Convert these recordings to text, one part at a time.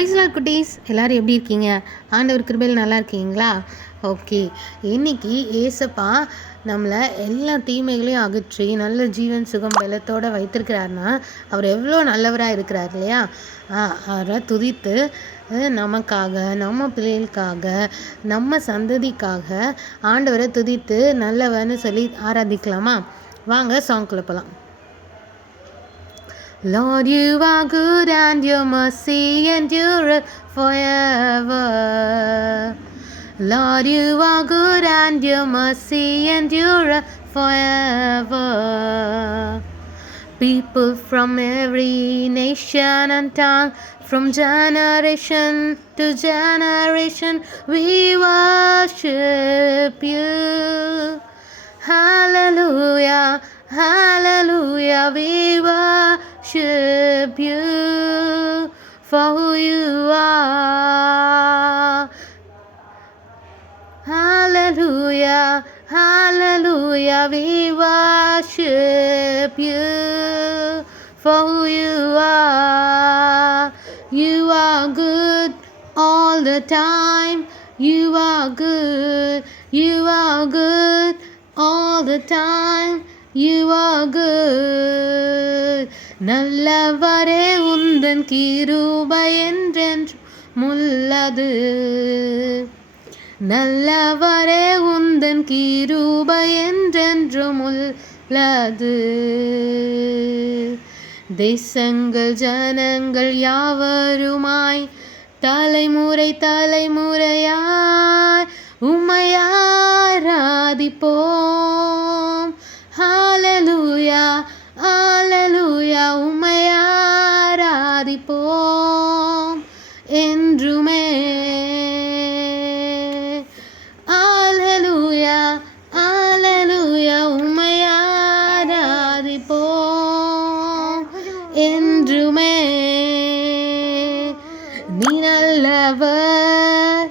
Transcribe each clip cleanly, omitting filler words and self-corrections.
Price Lord குட்டீஸ், எல்லோரும் எப்படி இருக்கீங்க? ஆண்டவர் கிருபையில் நல்லா இருக்கீங்களா? ஓகே, இன்றைக்கி ஏசப்பா நம்மளை எல்லா தீமைகளையும் அகற்றி நல்ல ஜீவன் சுகம் பலத்தோடு வைத்திருக்கிறாருன்னா அவர் எவ்வளோ நல்லவராக இருக்கிறார் இல்லையா? அவரை துதித்து நமக்காக, நம்ம பிள்ளைகளுக்காக, நம்ம சந்ததிக்காக ஆண்டவரை துதித்து நல்லவன்னு சொல்லி ஆராதிக்கலாமா? வாங்க சாங்க்குள்ளே போகலாம். Lord, you are good and your mercy endureth forever. Lord, you are good and your mercy endureth forever. People from every nation and tongue, from generation to generation, we worship you. Hallelujah, hallelujah, we worship you for who you are. Hallelujah, hallelujah, we worship you for who you are. You are good all the time. You are good, you are good all the time. You are good. நல்லவரே உந்தன் கிருபை என்றென்றும் உள்ளது. நல்லவரே உந்தன் கிருபை என்றென்றும் உள்ளது. தேசங்கள் ஜனங்கள் யாவருமாய் தலைமுறை தலைமுறையாய் உம்மை ஆராதிப்போம். ஹல்லேலூயா, ஹல்லேலூயா, உம்மை ஆராதிப்போம் என்றுமே. ஹல்லேலூயா, ஹல்லேலூயா, உம்மை ஆராதிப்போம் என்றுமே. நீ நல்லவர்,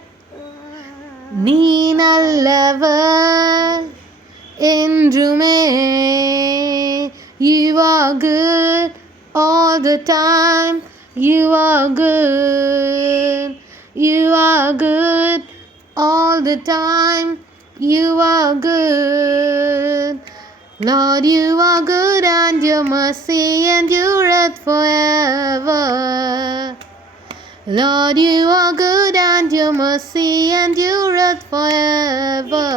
நீ நல்லவர் என்றுமே. You are good all the time. You are good, you are good all the time. You are good. Lord, you are good and your mercy endureth forever. Lord, you are good and your mercy endureth forever.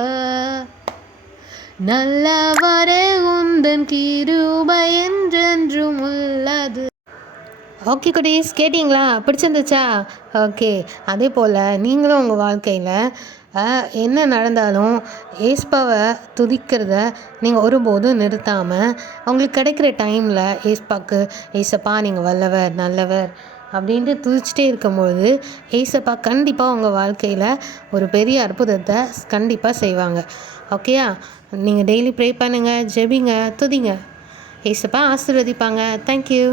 நல்லவரே உந்தன் கிருபை என்றென்றும் உள்ளது. Okay குட்டீஸ், கேட்டிங்களா? பிடிச்சிருந்துச்சா? Okay, அதே போல் நீங்களும் உங்கள் வாழ்க்கையில் என்ன நடந்தாலும் ஏசப்பாவை துதிக்கிறத நீங்கள் ஒருபோதும் நிறுத்தாமல் உங்களுக்கு கிடைக்கிற டைமில் ஏசப்பா நீங்கள் வல்லவர் நல்லவர் அப்படின்ட்டு துதிச்சிட்டே இருக்கும்பொழுது ஏசப்பா கண்டிப்பாக உங்கள் வாழ்க்கையில் ஒரு பெரிய அற்புதத்தை கண்டிப்பாக செய்வாங்க. ஓகேயா? நீங்கள் டெய்லி ப்ரே பண்ணுங்கள், ஜெபிங்க, துதிங்க. ஏசப்பா ஆசீர்வதிப்பாங்க. தேங்க்யூ.